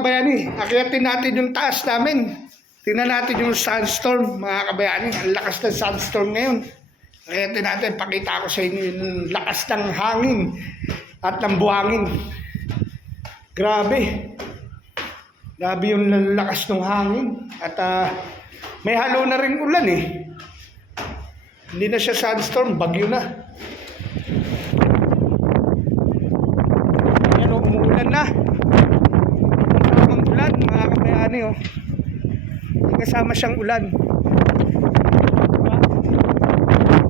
kabayani, akyatin natin yung taas namin. Tingnan natin yung sandstorm, mga kabayani. Ang lakas ng sandstorm ngayon. Akyatin natin, pakita ko sa inyo yung lakas ng hangin at ng buhangin. Grabe. Grabe yung lakas ng hangin. At ah, may halo na rin ulan eh. Hindi na siya sandstorm, bagyo na. Yan o, umuulan na. Ang ulan, mga kabayani o. May kasama siyang ulan. Diba?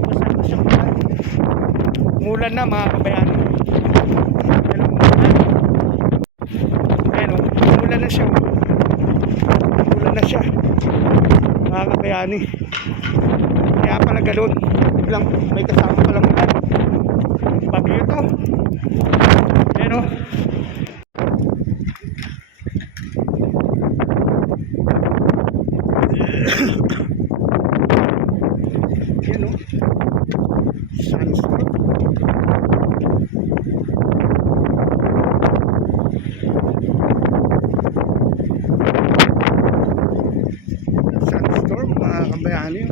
Kasama siyang ulan. Umuulan na mga kabayani. Yan o, umuulan. Ayan o, umuulan na siya. Umuulan na siya. Mga kabayani. Kaya pala ganun. Biglang may kasama palang ulan. Bagyo to. Ayan o. Ayan o. Sunstroke. Mga kabayani.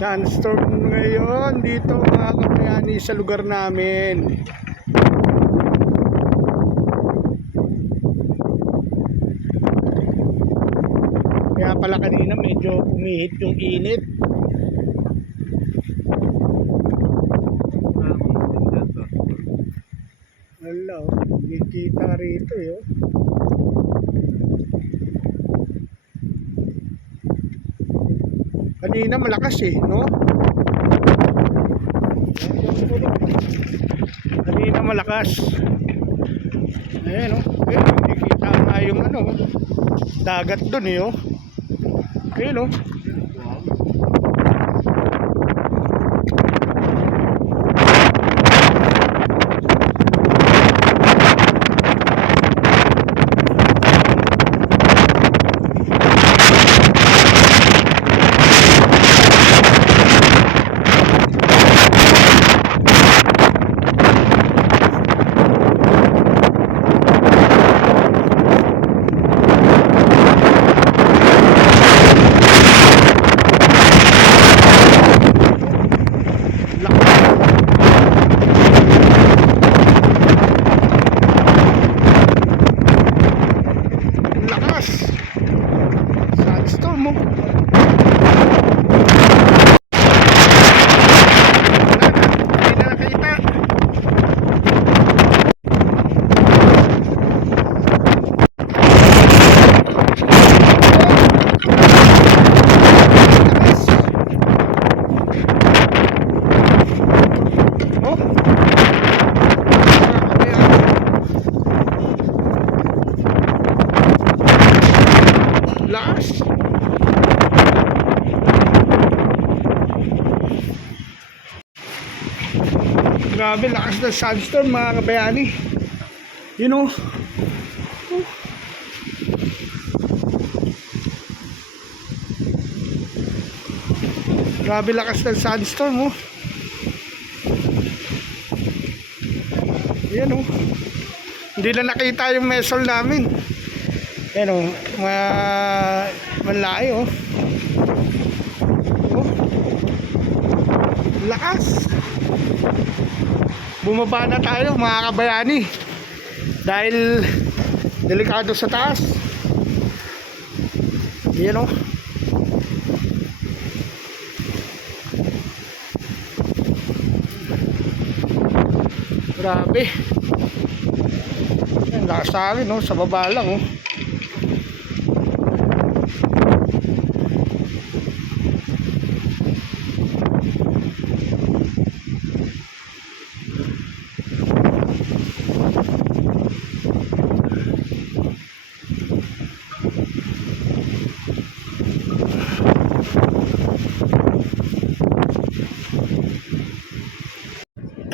Sunstorm ngayon dito mga kabayani sa lugar namin. Kaya pala kanina medyo umihit yung init. Wala, oh. Hindi kita rito eh. oh. Kanina malakas eh, no? Kanina malakas. Ayan, oh. Eh, hindi kita nga yung ano, dagat dun eh, oh. Oh. Ang lakas. Sandstorm mo. Hindi na nakita. Oh. Lakas. Grabe, lakas ng sandstorm mga kabayani. You know. Oh. Grabe lakas ng sandstorm oh. Yan oh. Hindi na nakita yung mesol namin. Yan o, ma malaki o. Oh. Lakas. Bumaba na tayo mga kabayani. Dahil delikado sa taas. Yan o. Grabe. Yan, lakas sa akin no, sa baba lang oh.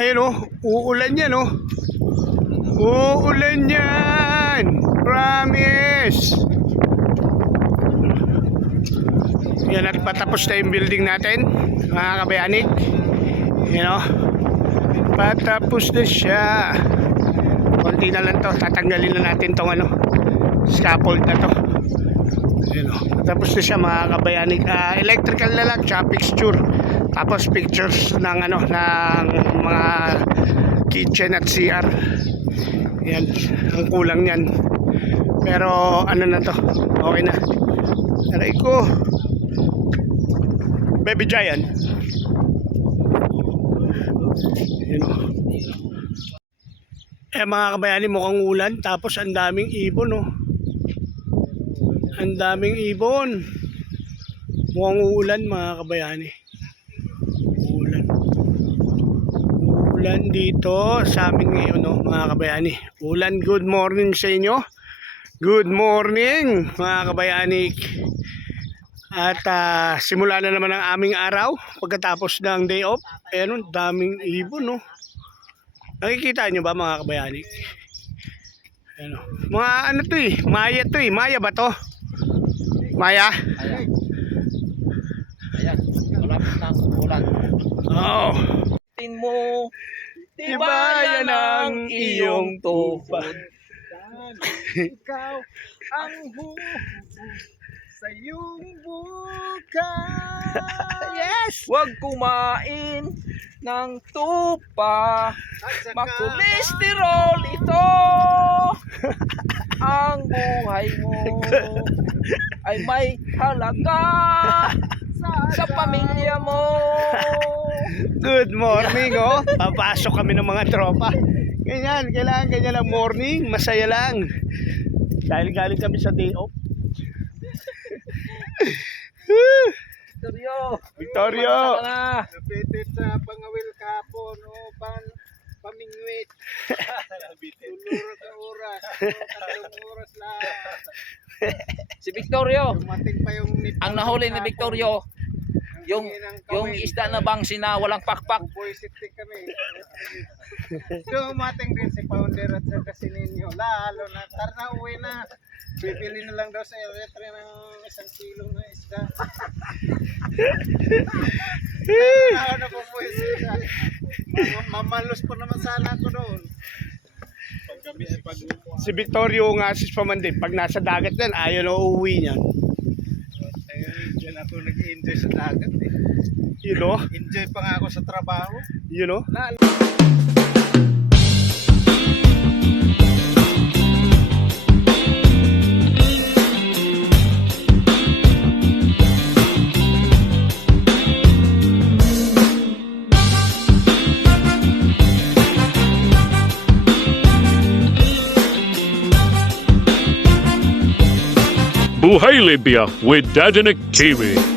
Ayun oh, uulan yan oh. Uulan yan! Promise! Yan at patapos na yung building natin. mga kabayanig. You know? Patapos na siya. Konti na lang to. Tatanggalin na natin tong ano, scaffold na to. You know? Tapos na siya mga kabayanig. Ah, electrical na lang, tsaka fixture. Tapos pictures ng ano, ng mga kitchen at CR. Yan, ang kulang niyan. Pero ano na to, okay na. Aray ko. Baby Giant. O. Eh mga kabayani, mukhang ulan. Tapos ang daming ibon oh. Ang daming ibon. Mukhang ulan mga kabayani. Ulan dito sa amin ngayon oh, mga kabayani. Ulan, good morning sa inyo. Good morning mga kabayani. At ah, simula na naman ang aming araw pagkatapos ng day off. Ayan, oh, daming ibon, no? Nakikita nyo ba mga kabayani? Ayan, oh. Mga ano to eh, Maya to eh. Maya ba to? Maya? Ayan, malapit na ulan. Oo. Tin mo, Diba yan ang iyong tupad? Ikaw ang hu sa iyong bukas. Yes! Huwag kumain ng tupa. Makolesterol ito. ang buhay mo ay may halaga sa pamilya mo. Good morning, oh. Papasok kami ng mga tropa. Ganyan, kailangan ganyan lang morning, masaya lang. Dahil galing kami sa day off. Victorio! Ka na. Napitit sa pangawil kapon o pan pamingwit. Tuluro sa oras. Tatlong oras lang. Si Victorio. Dumating pa yung. Ang nahuli ni Victorio, yung yung isda na bangsi na walang pakpak. Buisit kami. Dumating din si Founder at saka si Ninyo. Lalo na. Tara na, uwi na. Bibili na lang daw sa Eretre ng isang kilo na isda. Ako na pumuisit siya. Mam- Mamalos pa naman sana ako kami si. Si Victorio nga sis Pamandin, pag nasa dagat yan, ayaw na uuwi niyan. Nag-enjoy sa dagat eh. You know? Enjoy pa nga ako sa trabaho. You know? Buhay Libya with Dadinik TV.